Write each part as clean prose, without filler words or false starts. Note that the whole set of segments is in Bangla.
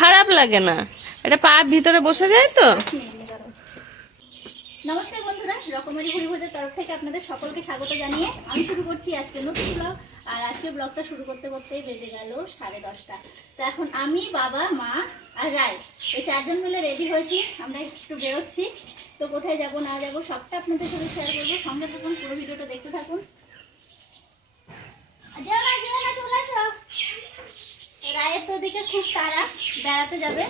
খারাপ লাগে না, এটা পা ভিতরে বসে যায় তো। নমস্কার বন্ধুরা, রকমারি ভুরিভোজের তরফ থেকে আপনাদের সকলকে স্বাগত জানিয়ে আমি শুরু করছি আজকে নতুন ব্লগ। আর আজকে ব্লগটা শুরু করতে করতেই বেজে গেল 10:30। তো এখন আমি, বাবা, মা আর রায় এই চারজন মিলে রেডি হয়েছি। আমরা একটু বেরোচ্ছি, তো কোথায় যাব না যাব সবটা আপনাদের সাথে শেয়ার করবো। সঙ্গে থাকুন, পুরো ভিডিওটা দেখতে থাকুন। রায়ের তো ওদিকে খুব তাড়া, বেড়াতে যাবে,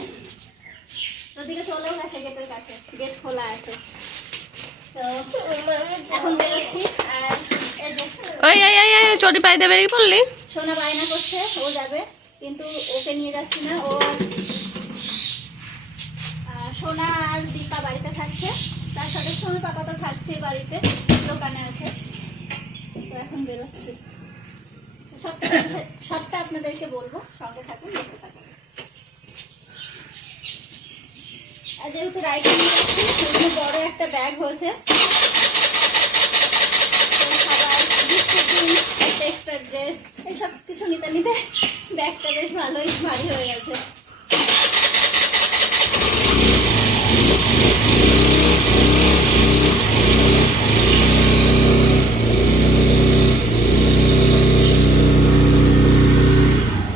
তো ওদিকে চলেও গেছে গেটের কাছে, গেট খোলা আছে। তো এখন বেরোচ্ছি। আর এই যে ওই চটি পাইতে বেরিয়ে পড়লি। সোনা বায়না করছে ও যাবে, কিন্তু ওকে নিয়ে যাচ্ছি না। ও সোনা আর দীপা বাড়িতে থাকছে, তার সাথে সোনা পাপা তো থাকছে বাড়িতে, দোকানে আছে। তো এখন বেরোচ্ছি, সবটা আপনাদেরকে বলবো, সঙ্গে থাকুন, দেখতে থাকুন। আর যেহেতু রাইডে নিয়ে যাচ্ছি, সেজন্য বড় একটা ব্যাগ হয়েছে, খাবার, বিস্কুট, ডিম, একটা এক্সট্রা ড্রেস, এইসব কিছু নিতে নিতে ব্যাগটা বেশ ভালোই ভারী হয়ে গেছে।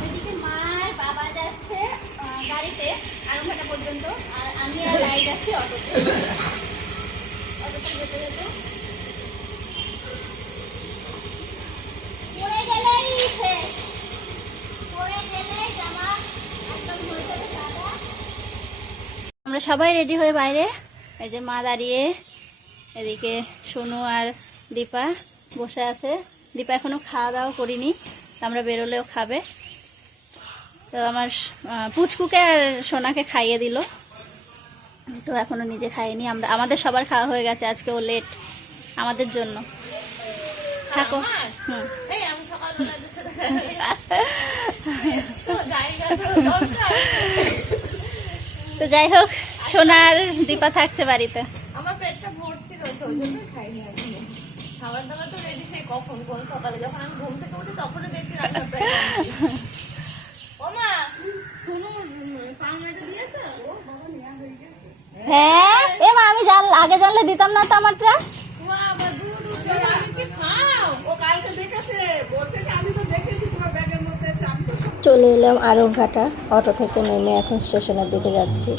এদিকে মা আর বাবা যাচ্ছে গাড়িতে আরম্ভটা পর্যন্ত, আর আমি আর রাই যাচ্ছি অটোতে। অটোতে যেতে যেতে পড়ে গেলেই শেষ, পড়ে গেলে জামা একদম হয়ে যাবে সাদা। আমরা সবাই রেডি হয়ে বাইরে, এই যে মা দাঁড়িয়ে, এদিকে সোনু আর দীপা বসে আছে। দীপা এখনো খাওয়া দাওয়া করিনি, আমরা বেরোলেও খাবে। তো আমার পুচকুকে আর সোনাকে খাইয়ে দিল, তো এখনো নিজে খাইনি। আমাদের সবার খাওয়া হয়ে গেছে, আজকেও লেট আমাদের জন্য। থাকো। তো যাই হোক, সোনা আর দীপা থাকছে বাড়িতে। আমার পেটটা ভর্তি রয়েছে, ওই জন্য খাইনি এখনো। খাবার দাবার তো রেডি, সেই কখন কোন সকালে যখন আমি ঘুম থেকে উঠি তখনই দেখছি রান্না প্রায়। ও মা, শুনো, পাউনাটা দিয়েছো? হ্যাঁ, এ মা, আমি আগে জানলে দিতাম না তো আমারটা। চলে এলাম আরংঘাটা। অটো থেকে নেমে এখন স্টেশনের দিকে যাচ্ছি।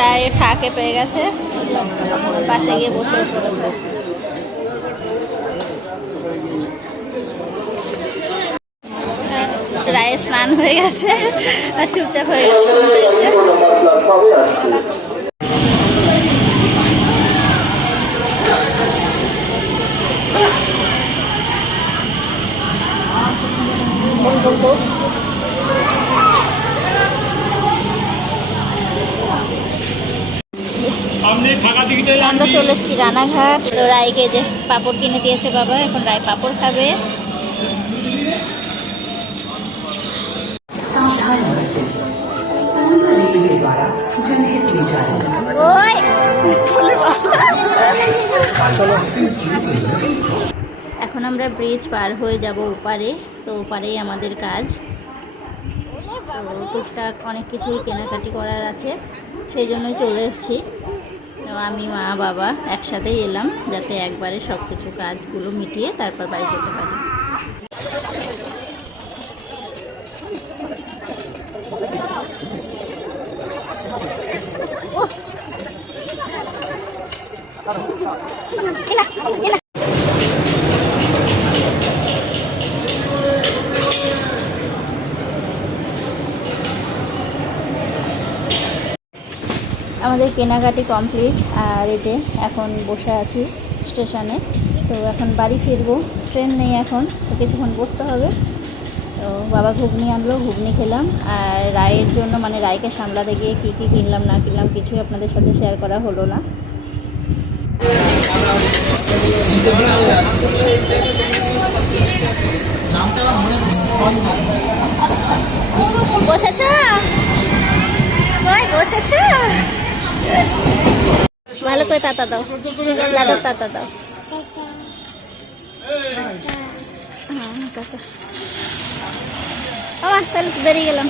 রায় ঠাকে পেয়ে গেছে, পাশে গিয়ে বসে পড়েছে। রায়ের স্নান হয়ে গেছে আর চুপচাপ হয়ে গেছে। আমরা চলে এসেছি রানাঘাট। তো রায়কে যে পাঁপড় কিনে দিয়েছে বাবা, এখন রায় পাঁপড় খাবে। এখন আমরা ব্রিজ পার হয়ে যাব ওপারে, তো ওপারেই আমাদের কাজ। তো টুকটাক অনেক কিছুই কেনাকাটি করার আছে, সেই জন্যই চলে এসেছি। তো আমি, মা, বাবা একসাথেই এলাম, যাতে একবারে সব কিছু কাজগুলো মিটিয়ে তারপর বাড়ি যেতে পারি। আমাদের কেনাকাটি কমপ্লিট, আর এই যে এখন বসে আছি স্টেশনে। তো এখন বাড়ি ফিরবো, ট্রেন নেই এখন, তো কিছুক্ষণ বসতে হবে। তো বাবা ঘুগনি আনলো, ঘুগনি খেলাম। আর রায়ের জন্য, মানে রায়কে সামলাতে গিয়ে কী কী কিনলাম না কিনলাম কিছুই আপনাদের সাথে শেয়ার করা হলো না। বসেছ? বসেছ? ভালো করে তাতা দাও, দাদার তাতা দাও। হ্যাঁ তাতা। আমার তাহলে বেরিয়ে গেলাম।